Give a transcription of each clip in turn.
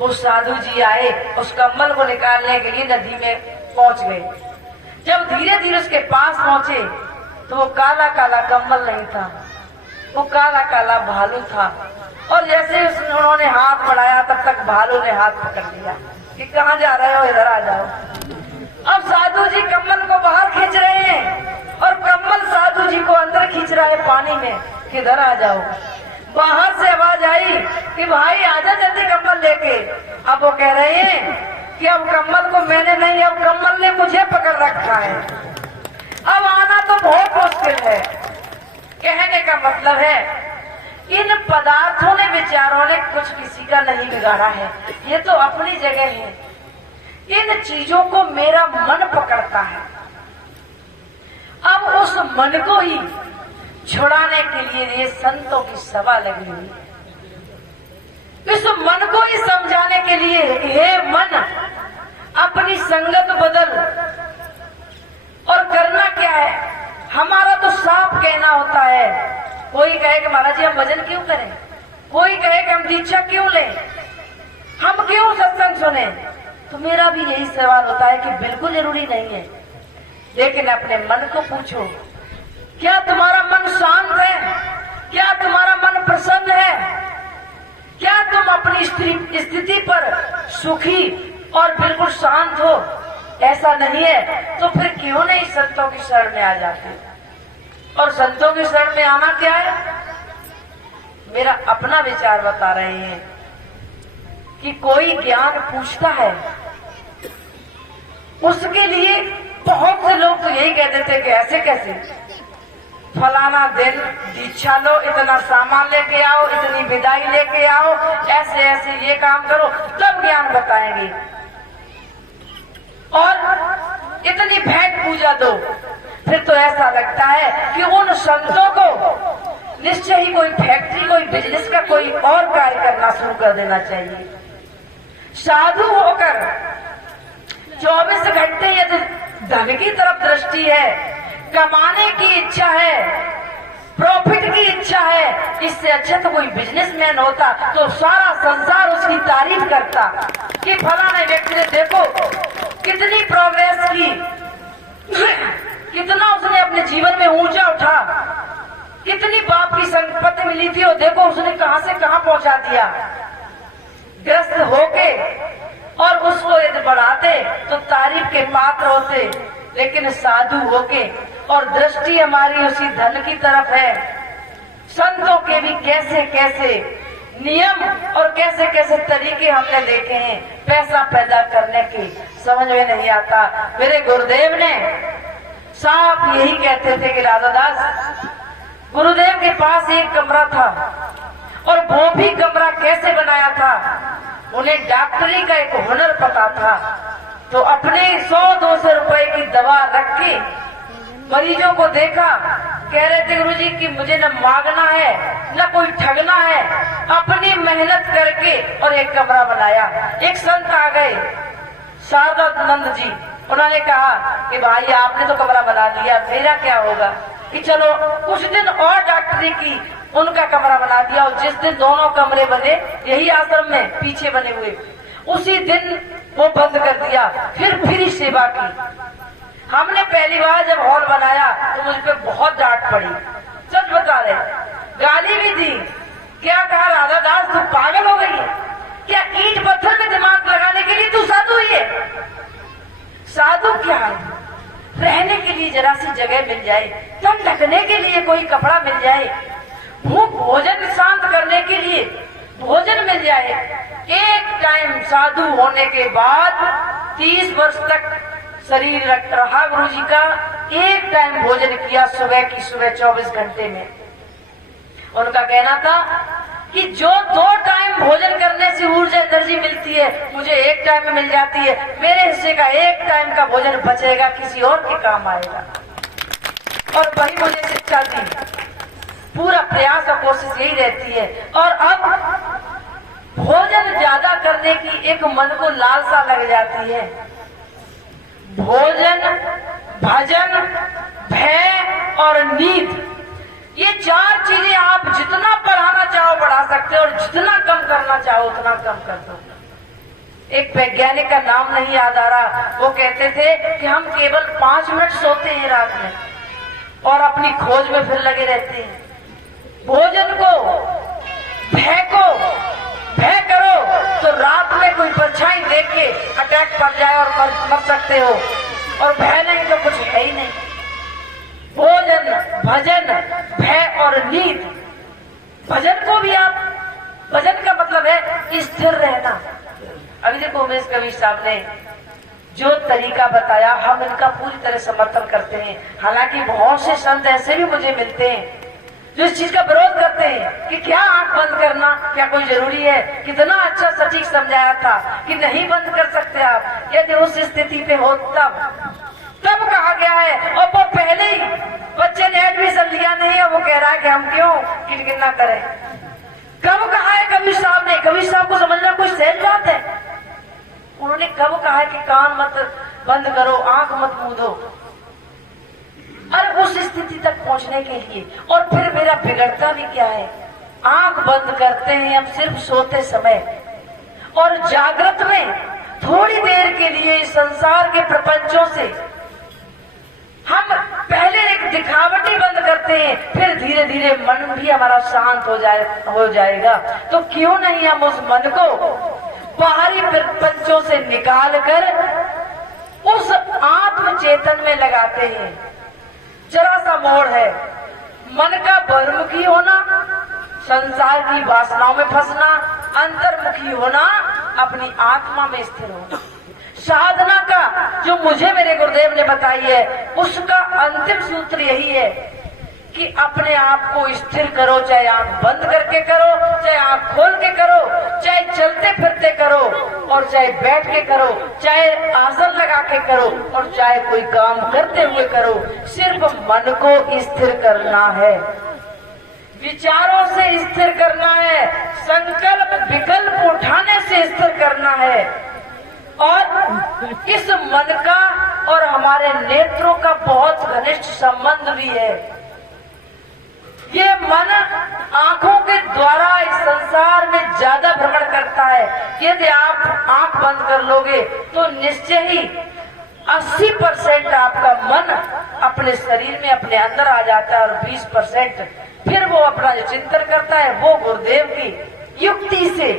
वो साधु जी आए, उस कम्बल को निकालने के लिए नदी में पहुंच गए। जब धीरे धीरे उसके पास पहुंचे तो वो काला काला कम्बल नहीं था, वो काला काला भालू था। और जैसे उन्होंने हाथ बढ़ाया तब तक भालू ने हाथ पकड़ लिया कि कहाँ जा रहे हो, इधर आ जाओ। अब साधु जी कम्बल को बाहर खींच रहे हैं और कम्बल साधु जी को अंदर खींच रहा है पानी में, किधर आ जाओ। बाहर से आवाज आई कि भाई आजा जल्दी कम्बल लेके। अब वो कह रहे हैं कि अब कम्बल को मैंने नहीं, अब कम्बल ने मुझे पकड़ रखा है, अब आना तो बहुत मुश्किल है। कहने का मतलब है इन पदार्थों ने, विचारों ने कुछ किसी का नहीं बिगाड़ा है, ये तो अपनी जगह है। इन चीजों को मेरा मन पकड़ता है। अब उस मन को ही छुड़ाने के लिए ये संतों की सभा लगी हुई है। इस मन को ही समझाने के लिए, हे मन अपनी संगत बदल। और करना क्या है, हमारा तो साफ कहना होता है। कोई कहे कि महाराज जी हम भजन क्यों करें, कोई कहे कि हम दीक्षा क्यों लें, हम क्यों सत्संग सुने। तो मेरा भी यही सवाल होता है कि बिल्कुल जरूरी नहीं है, लेकिन अपने मन को पूछो, क्या तुम्हारा मन शांत है, क्या तुम्हारा मन प्रसन्न है, क्या तुम अपनी स्थिति पर सुखी और बिल्कुल शांत हो। ऐसा नहीं है तो फिर क्यों नहीं संतों की शरण में आ जाते। और संतों की शरण में आना क्या है, मेरा अपना विचार बता रहे हैं कि कोई ज्ञान पूछता है, उसके लिए बहुत से लोग तो यही कह देते कि ऐसे कैसे, फलाना दिन दीक्षा लो, इतना सामान लेके आओ, इतनी विदाई लेके आओ, ऐसे ऐसे ये काम करो तब ज्ञान बताएंगे, और इतनी भेंट पूजा दो। फिर तो ऐसा लगता है कि उन संतों को निश्चय ही कोई फैक्ट्री, कोई बिजनेस का कोई और कार्य करना शुरू कर देना चाहिए। साधु होकर 24 घंटे यदि धन की तरफ दृष्टि है, कमाने की इच्छा है, प्रॉफिट की इच्छा है, इससे अच्छा तो कोई बिजनेसमैन होता तो सारा संसार उसकी तारीफ करता कि फलाने व्यक्ति ने देखो कितनी प्रोग्रेस की, कितना उसने अपने जीवन में ऊंचा उठा, कितनी बाप की संपत्ति मिली थी और देखो उसने कहां से कहां पहुंचा दिया। ग्रस्त होके और उसको यदि बढ़ाते तो तारीफ के पात्र होते, लेकिन साधु होके और दृष्टि हमारी उसी धन की तरफ है। संतों के भी कैसे कैसे नियम और कैसे कैसे तरीके हमने देखे हैं पैसा पैदा करने के, समझ में नहीं आता। मेरे गुरुदेव ने साफ यही कहते थे कि राधादास, गुरुदेव के पास एक कमरा था और वो भी कमरा कैसे बनाया था, उन्हें डॉक्टरी का एक हुनर पता था। तो अपने 100-200 रुपए की दवा रख के मरीजों को देखा, कह रहे थे गुरुजी कि मुझे न मांगना है न कोई ठगना है, अपनी मेहनत करके और एक कमरा बनाया। एक संत आ गए शारदानंद जी, उन्होंने कहा कि भाई आपने तो कमरा बना लिया, मेरा क्या होगा। कि चलो कुछ दिन और डॉक्टरी की, उनका कमरा बना दिया और जिस दिन दोनों कमरे बने यही आश्रम में पीछे बने हुए, उसी दिन वो बंद कर दिया। फिर सेवा की। हमने पहली बार जब हॉल बनाया तो मुझ पे बहुत डांट पड़ी, सच बता रहे, गाली भी दी। क्या कहा, राधादास तू पागल हो गई है क्या, ईंट पत्थर में दिमाग लगाने के लिए तू साधु ही है। साधु क्या है, रहने के लिए जरा सी जगह मिल जाए, तन ढकने के लिए कोई कपड़ा मिल जाए, भूख भोजन शांत करने के लिए भोजन मिल जाए। एक टाइम साधु होने के बाद 30 वर्ष तक शरीर रहा गुरुजी का, एक टाइम भोजन किया सुबह की सुबह 24 घंटे में। उनका कहना था कि जो 2 टाइम भोजन करने से ऊर्जा एनर्जी मिलती है, मुझे एक टाइम में मिल जाती है। मेरे हिस्से का एक टाइम का भोजन बचेगा, किसी और के काम आएगा। और वही मुझे शिक्षा दी, पूरा प्रयास और कोशिश यही रहती है। और अब भोजन ज्यादा करने की एक मन को लालसा लग जाती है। भोजन, भजन, भय और नींद, ये 4 चीजें आप जितना बढ़ाना चाहो बढ़ा सकते हो और जितना कम करना चाहो उतना कम कर दो। एक वैज्ञानिक का नाम नहीं याद आ रहा, वो कहते थे कि हम केवल 5 मिनट सोते हैं रात में और अपनी खोज में फिर लगे रहते हैं। भोजन को भय करो तो रात में कोई परछाई देख के अटैक पड़ जाए और मर सकते हो, और भय नहीं तो कुछ है ही नहीं। भोजन, भजन, भय और नींद। भजन को भी आप, भजन का मतलब है स्थिर रहना। अभी देखो उमेश कवि साहब ने जो तरीका बताया, हम इनका पूरी तरह समर्थन करते हैं। हालांकि बहुत से संत ऐसे भी मुझे मिलते हैं जो इस चीज का विरोध करते हैं कि क्या आंख बंद करना क्या कोई जरूरी है, कितना अच्छा सटीक समझाया था कि नहीं बंद कर सकते आप, यदि उस स्थिति पे हो तब कहा गया है। और वो पहले ही बच्चे ने एडमिशन लिया नहीं है, वो कह रहा है कि हम क्यों किटकिना करें। कब कहा है कबीर साहब ने? कबीर साहब को समझना कोई सहज बात है? उन्होंने कब कहा है कि कान मत बंद करो, आंख मत मूंदो? अरे उस स्थिति तक पहुंचने के लिए। और फिर मेरा बिगड़ता भी क्या है, आंख बंद करते हैं हम सिर्फ सोते समय, और जागृत में थोड़ी देर के लिए इस संसार के प्रपंचों से हम पहले एक दिखावटी बंद करते हैं, फिर धीरे धीरे मन भी हमारा शांत हो जाएगा। तो क्यों नहीं हम उस मन को बाहरी प्रपंचों से निकाल कर उस आत्म चेतन में लगाते हैं। जरा सा मोड़ है, मन का बहिर्मुखी होना, संसार की वासनाओं में फंसना, अंतर्मुखी होना, अपनी आत्मा में स्थिर होना। साधना का जो मुझे मेरे गुरुदेव ने बताई है, उसका अंतिम सूत्र यही है कि अपने आप को स्थिर करो, चाहे आंख बंद करके करो, चाहे आंख खोल के करो, चाहे चलते फिरते करो, और चाहे बैठ के करो, चाहे आसन लगा के करो, और चाहे कोई काम करते हुए करो। सिर्फ मन को स्थिर करना है, विचारों से स्थिर करना है, संकल्प विकल्प उठाने से स्थिर करना है। और इस मन का और हमारे नेत्रों का बहुत घनिष्ठ संबंध भी है। ये मन आंखों के द्वारा इस संसार में ज्यादा भ्रमण करता है। यदि आप आंख बंद कर लोगे तो निश्चय ही 80% आपका मन अपने शरीर में अपने अंदर आ जाता है, और 20% फिर वो अपना जो चिंतन करता है वो गुरुदेव की युक्ति से,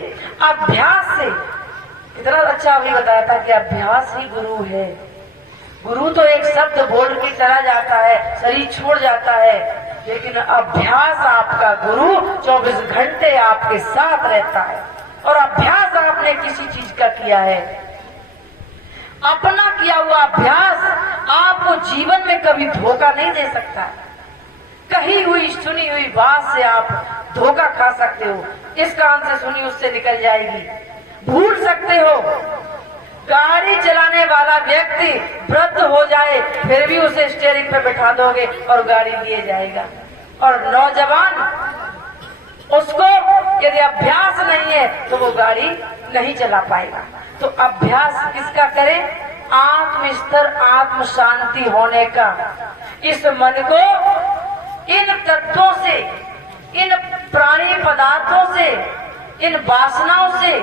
अभ्यास से। इतना अच्छा अभी बताया था कि अभ्यास ही गुरु है। गुरु तो एक शब्द बोल के चला जाता है, शरीर छोड़ जाता है, लेकिन अभ्यास आपका गुरु 24 घंटे आपके साथ रहता है। और अभ्यास आपने किसी चीज का किया है, अपना किया हुआ अभ्यास आपको जीवन में कभी धोखा नहीं दे सकता। कही हुई सुनी हुई बात से आप धोखा खा सकते हो, इस कान से सुनी उससे निकल जाएगी, भूल सकते हो। गाड़ी चलाने वाला व्यक्ति वृद्ध हो जाए फिर भी उसे स्टीयरिंग पे बैठा दोगे और गाड़ी लिए जाएगा। और नौजवान, उसको यदि अभ्यास नहीं है तो वो गाड़ी नहीं चला पाएगा। तो अभ्यास किसका करें? आत्मस्तर, आत्म शांति होने का। इस मन को इन तत्वों से, इन प्राणी पदार्थों से, इन वासनाओं से,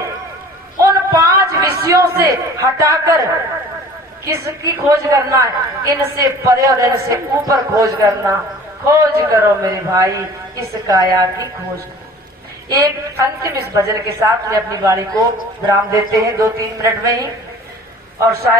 उन 5 विषयों से हटाकर किसकी खोज करना है? इनसे परे और इनसे ऊपर खोज करना। खोज करो मेरे भाई, इस काया की खोज करो। एक अंतिम इस भजन के साथ में अपनी वाणी को विराम देते हैं 2-3 मिनट में ही। और शायद